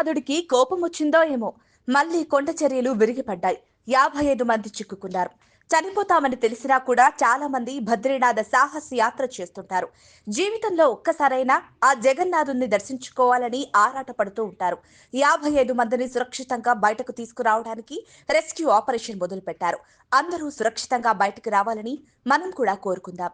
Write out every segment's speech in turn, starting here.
నాదుడికి కోపమొచ్చిందో ఏమో! మళ్లీ కొండ చర్యలు విరిగిపడ్డాయి. 55 మంది చిక్కుకున్నారు. చనిపోతామని తెలిసినా కూడా చాలా మంది బద్రీనాథ సాహస యాత్ర చేస్తుంటారు. జీవితంలో ఒక్కసారైనా ఆ జగన్నాథుణ్ణి దర్శించుకోవాలని ఆరాటపడుతూ ఉంటారు. 55 మందిని సురక్షితంగా బయటకు తీసుకురావడానికి రెస్క్యూ ఆపరేషన్ మొదలుపెట్టారు. అందరూ సురక్షితంగా బయటకు రావాలని మనం కూడా కోరుకుందాం.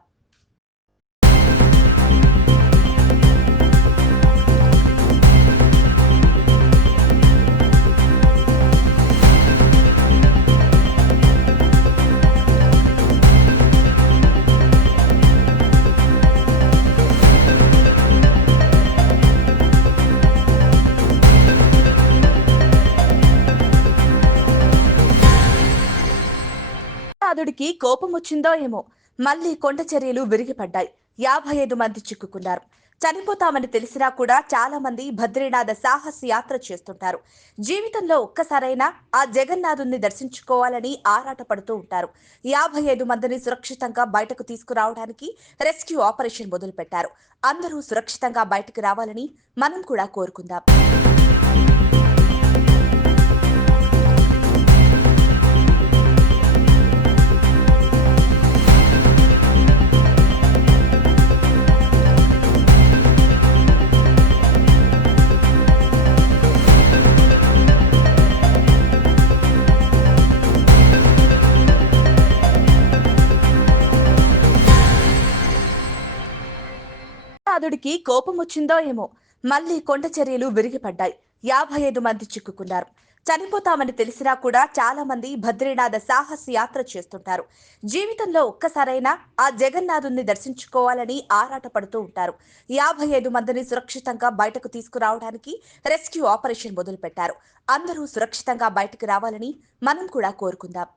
నాదుడికి కోపమొచ్చిందో ఏమో! మళ్లీ కొండ చర్యలు విరిగిపడ్డాయి. 55 మంది చిక్కుకున్నారు. చనిపోతామని తెలిసినా కూడా చాలా మంది బద్రీనాథ సాహస యాత్ర చేస్తుంటారు. జీవితంలో ఒక్కసారైనా ఆ జగన్నాథుణ్ణి దర్శించుకోవాలని ఆరాటపడుతూ ఉంటారు. 55 మందిని సురక్షితంగా బయటకు తీసుకురావడానికి రెస్క్యూ ఆపరేషన్ మొదలుపెట్టారు. అందరూ సురక్షితంగా బయటకు రావాలని మనం కూడా కోరుకుందాం. నాదుడికి కోపమొచ్చిందో ఏమో! మళ్లీ కొండ చర్యలు విరిగిపడ్డాయి. 55 మంది చిక్కుకున్నారు. చనిపోతామని తెలిసినా కూడా చాలా మంది బద్రీనాథ సాహస యాత్ర చేస్తుంటారు. జీవితంలో ఒక్కసారైనా ఆ జగన్నాథుణ్ణి దర్శించుకోవాలని ఆరాటపడుతూ ఉంటారు. 55 మందిని సురక్షితంగా బయటకు తీసుకురావడానికి రెస్క్యూ ఆపరేషన్ మొదలుపెట్టారు. అందరూ సురక్షితంగా బయటకు రావాలని మనం కూడా కోరుకుందాం.